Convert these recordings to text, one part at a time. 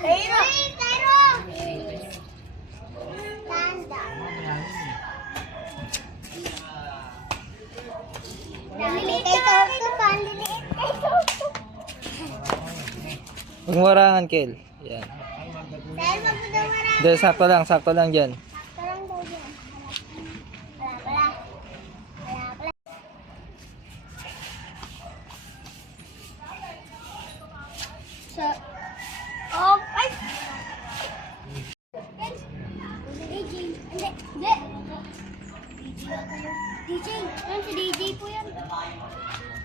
Cairo! Cairo! Tanda. Panliliit kay Toto, panliliit kay Toto. Huwag mo warangan, Kel. Yan. Dahil wag mo daw marami. Hindi, sakto lang dyan. Parang daw yan. Wala pala. Wala pala. So, oh, ay! DJ. Hindi. Hindi. DJ. Yan si DJ po yan.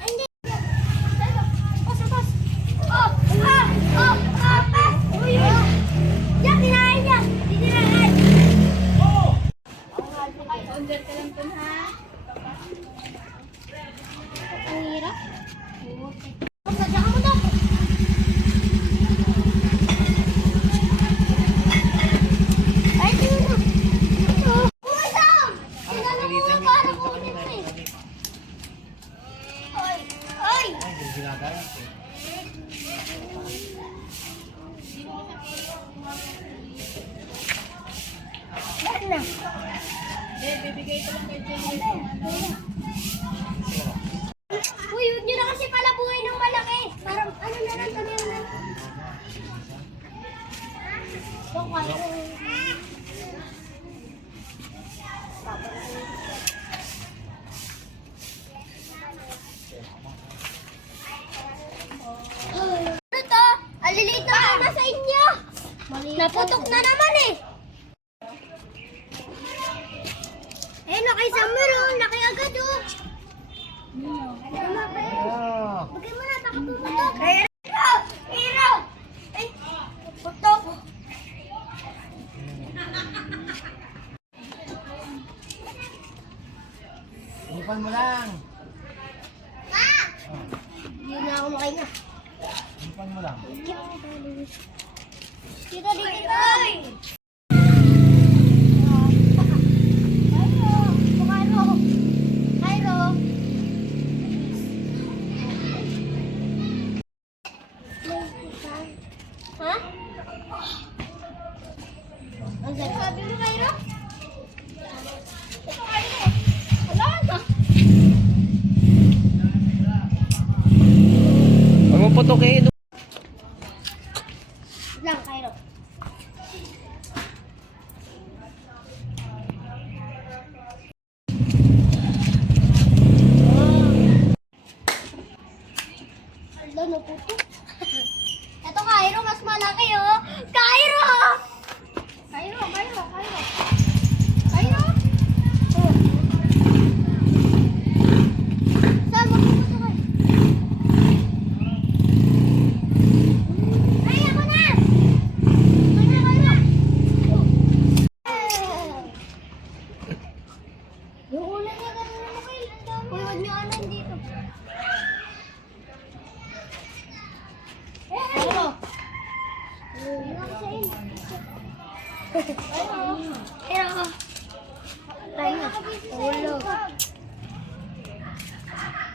Hindi. Pas, pas. Oh! Ah! Oh! Ah! Ah! Uy! Yan, kinain niya! Hindi kinain! Under ka lang dun, ha? Ang hirap. Sadya ka mo daw. Ay, tingin na. Pumasok! Sinanong mo para kunin mo eh. Ay! Ay! Yan na. Bibigay ko lang kay Jenny. Uy, huwag nyo na kasi palabuhay ng malaki. Parang ano na lang kami ang ano to? Aliliit na kama sa inyo. Naputok na naman eh. Eh, kay Summer oh. Laki agad oh. Bagay mo na, baka pumutok. Hero! Hero! Ay, putok. Ipan mo lang. Hindi na ako makainga. Ipan mo lang. Dito, dito. Ha? Ang sabi mo, Cairo? Wala na. Huwag mo putukin. Lang, Cairo. Alo, naputo. Ito, Cairo, mas malaki, oh. Cairo! Cairo, Cairo, Cairo. Cairo? Oh. Saan mo puputo kayo? Ay, ako na! Ako na, Cairo. Yung ulan niya, gano'n naman kayo. Uy, huwag niyo anan dito. Cairo! Pero, tayo na. Tulog.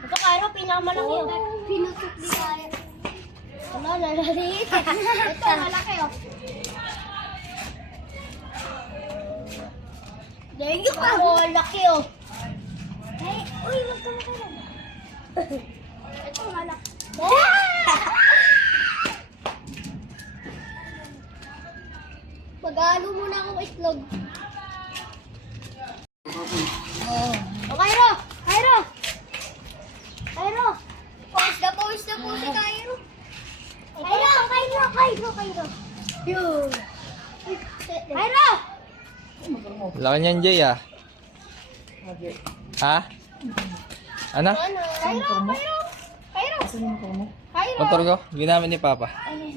Ito, Cairo, pinakamalaki yun. Pinutok di tayo. Ano, lalaliit. Ito, malaki oh. Thank you, Cairo. Oh, laki oh. Ay, uy, wag ka makalang. Ito, malaki. Mag-aalo muna akong itlog. Oh, Cairo! Cairo! Cairo! Pawis na po si Cairo. Cairo! Yun! Cairo! Laki niyan, Jay, ah. Ha? Ano? Cairo! Motor ko? Ginamit ni Papa. Cairo!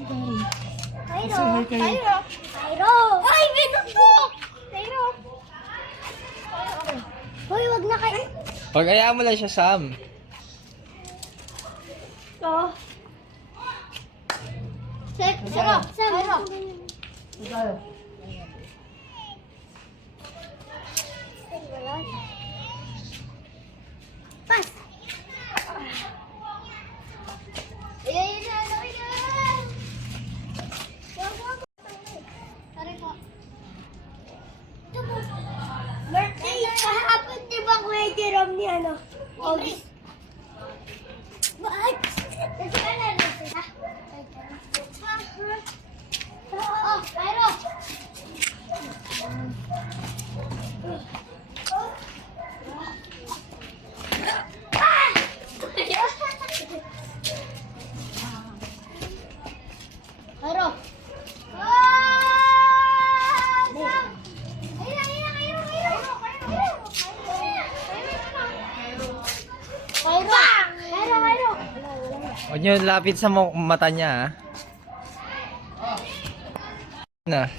Ay, binutok! Cairo! Hoy, wag na kayo. Pag-ayaan mo lang siya, Sam. Oh. Cairo! Cairo! Pas! Ayan na, laki na! Wag, wag, ano? August. Bakit? Kasi ka na lang sila. Oh, Cairo! Cairo! Huwag niyo lapit sa mata niya, ha? Na.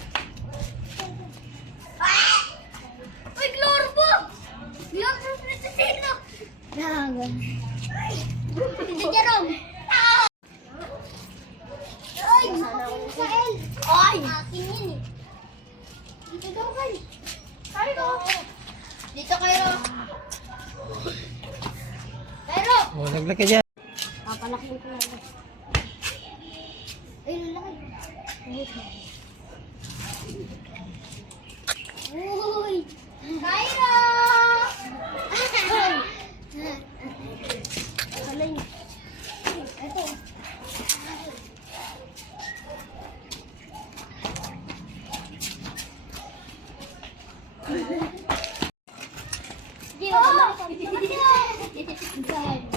Uy, Glorbo! Glorbo Princesino! Naga. Hindi Jerome! Ay! Misael! Ay! Akin yun eh. Dito daw kayo. Cairo! Dito Cairo! Cairo! Oh, naglag ka dyan. Papalaking ko lang. Ay, lalaki. Uy! Cairo! Alay. Ito. Hindi ako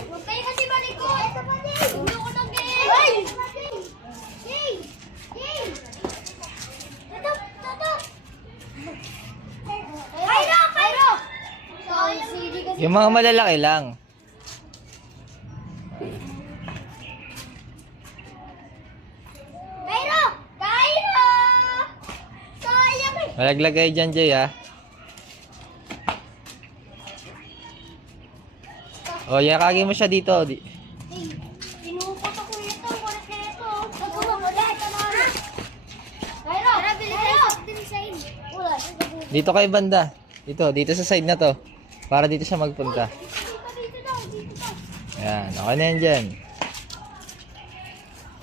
huwag kayo kasi malikot. Hindi ako nag-game. Ay! Game! Game! Tutok! Tutok! Cairo! Cairo! Yung mga malalaki lang. Cairo! Cairo! Sayang eh! Malaglag kayo dyan, Jay, ha? O, yakagin mo siya dito. Inukot ako ito. Kulit na ito. Nagulong ulit. Cairo! Cairo! Ulit. Dito kay banda. Dito sa side na to. Para dito siya magpunta. Dito daw. Dito daw. Ayan, okay na yan dyan.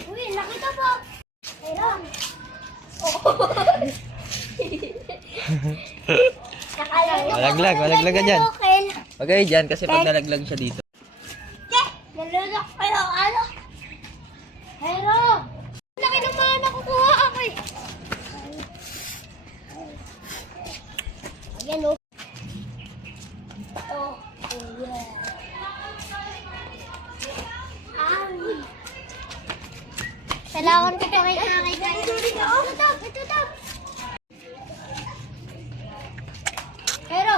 Uy, nakita po. Cairo. Malaglag ka dyan. Wag kayo dyan kasi pag nalaglag siya dito. Nalulok kayo, ano? Hello! Laki ng mga nakukuha ako eh. Ayan o. Oh, yeah. Kailangan ko pa kay nanay ka. Ito daw. Pero,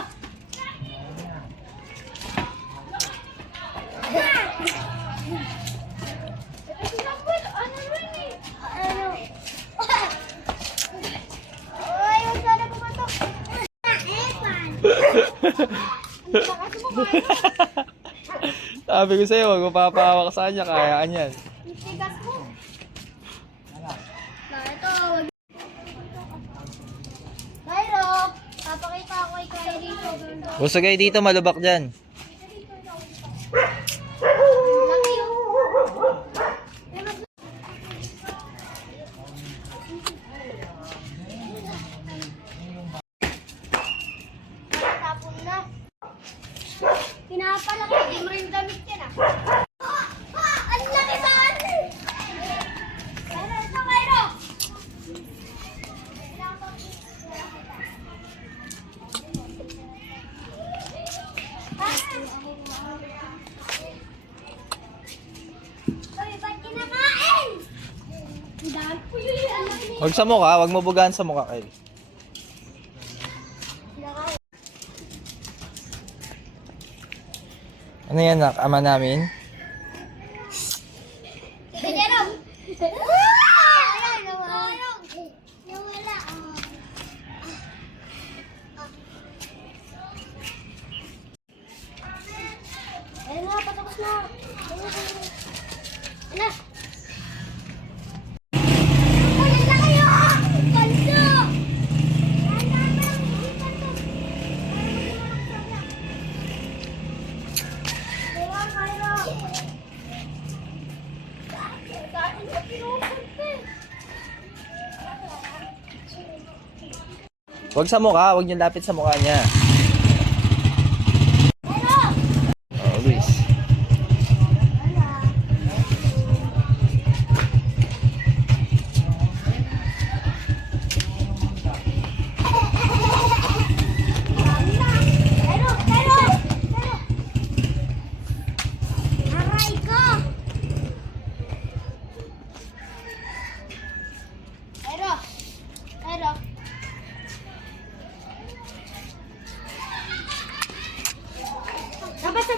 Sabi ko sa'yo, huwag mo papahawak sa kanya, kayaan yan. tigas mo. Ito. Cairo, papakita ako kay Cairo dito. Gusto kayo dito, malubak dyan. Laki yun. Tapon na. Pinapalaki. Hindi mo rin damit yan ah. Ang laki sa atin. Cairo, ito Cairo. Uy, ba't kinakain? Ang dami po yun. Ang laki na Huwag sa mukha, huwag mo bugaan sa mukha, Kyle. kinakain. Ano yan, nak? Ama namin? Sige, Jerome. Ayan, nawala. Nawala. Ayun na, patapos na. Ano? Ulit na kayo! Kalso! Huwag sa mukha, huwag niyo lapit sa mukha niya.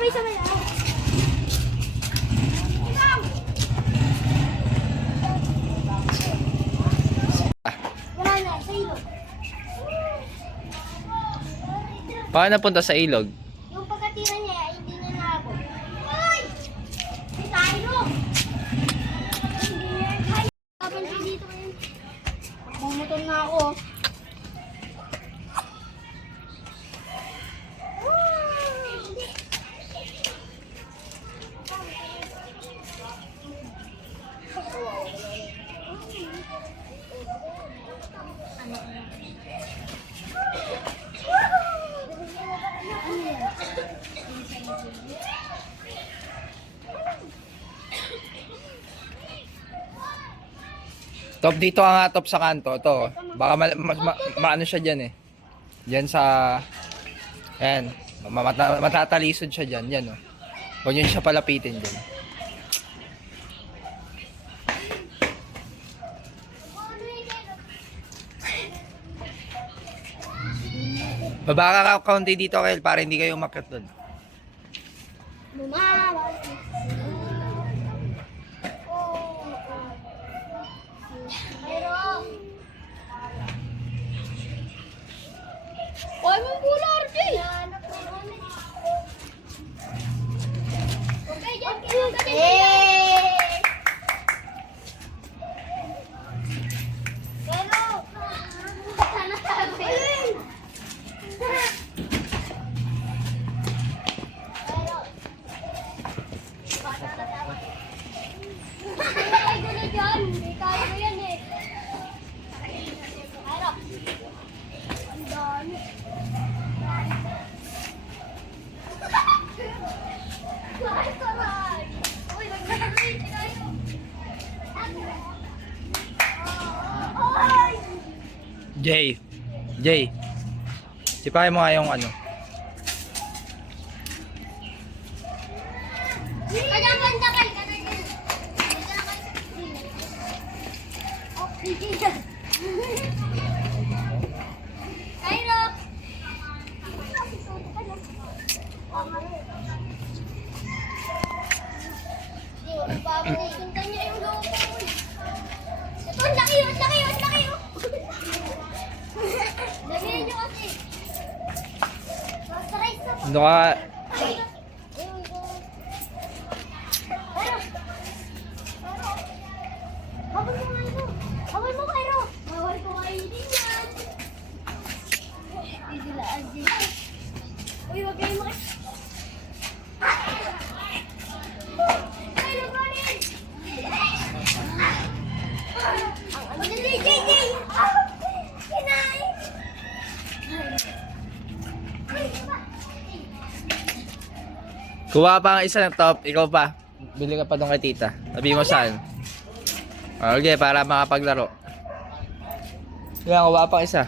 sa may wala na, sa ilog. Paano napunta sa ilog? Yung pagkatira niya, hindi niya naabot. Ay! May tayo! Hindi niya kaya. Kapag dito ngayon. Bumutol na ako. Top dito ka nga, top sa kanto. Ito. Baka maano siya dyan eh. Dyan sa... Ayan. Matatalisod siya dyan. Yan oh. Huwag yun siya palapitin dyan. Baba ka kaunti dito, Kel, para hindi kayo umakyat doon. Lumawa. Pero... Huwag mong pula, RJ! Okay, dyan kayo. Pero... Sana sabi. Jay. Sipahin mo nga yung ano. Papapunta niya yung logo. Ito, ang laki yun, laki yun, laki yun. Lagyan niyo kasi. Basta rice na po. Ano ka? Habol mo nga ito. Habol mo kayo. Habol ko kayo din yan. Hindi sila agin. Uy, wag kayo makik... Kuha pa ang isa ng top, ikaw pa. Bili ka pa doon kay tita. Sabi mo saan? Okay, para makapaglaro. Yan, kuha pa ang isa.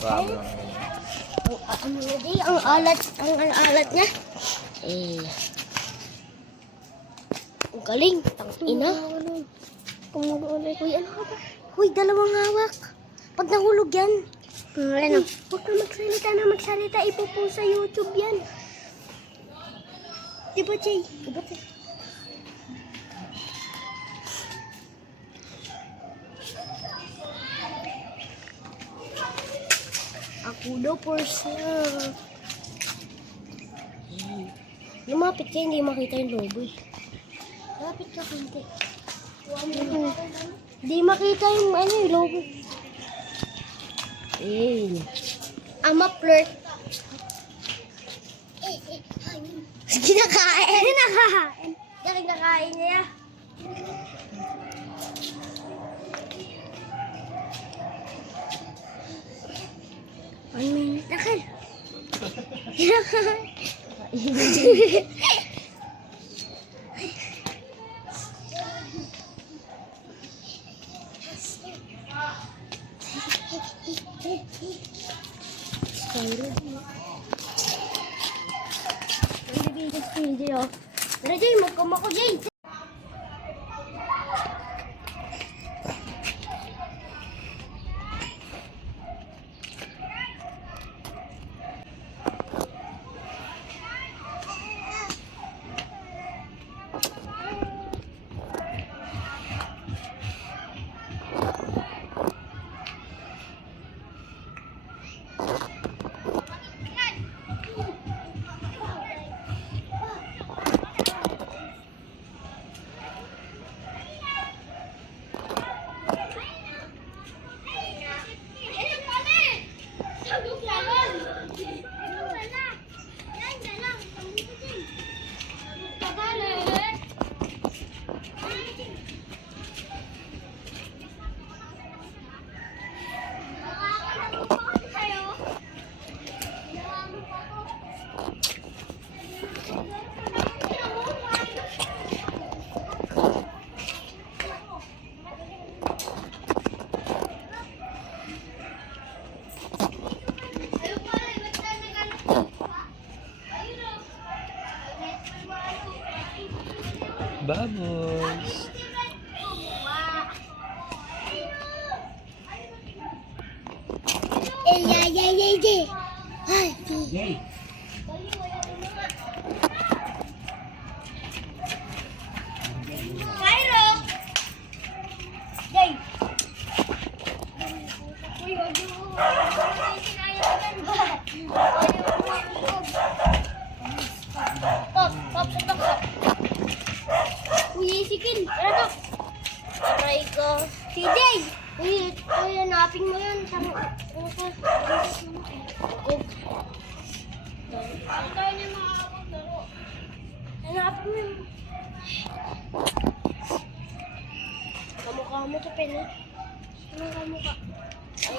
Wow. Ang alat niya. Ang galing. Tangina. Kumuguloy. Uy, ano ka ba? Uy, dalawang hawak. Pag nahulog yan. Ano? Huwag ka magsalita. Ipopost sa YouTube yan. Diba, Jay? Diba, Jay? Ako daw, Portia. Lumapit ka, hindi makita yung logo. Lapit ka, kunti. Hindi makita yung yung logo. I'm a flirt. Kinakain. Kinakain niya. One minute na kan. Tara, Jay, magkama ko, Jay. Bubbles. Ay, Jay. Cairo! Jay! Uy, wag mo. Sinayang ba? Pop, pop, pop, pop. Uy, isikin. Tara, Dok. Aray ko. Si Jay! Uy, hanapin mo yan. Ano ka? Ang tayo niya makakapaglaro. Hanapin mo yun. Kamukha mo to, Pen. Anong kamukha?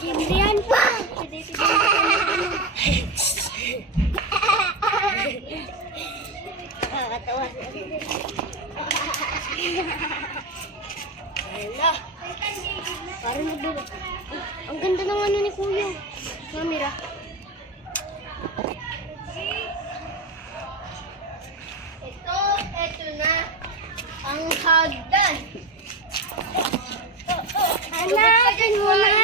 Hindi yan pa! Sige. Nakakatawa siya. Ayun na. Parang nagdala. Ang ganda ng ano ni Kuya. Camera. Ito na. Ang hagdan. Hanapin mo na.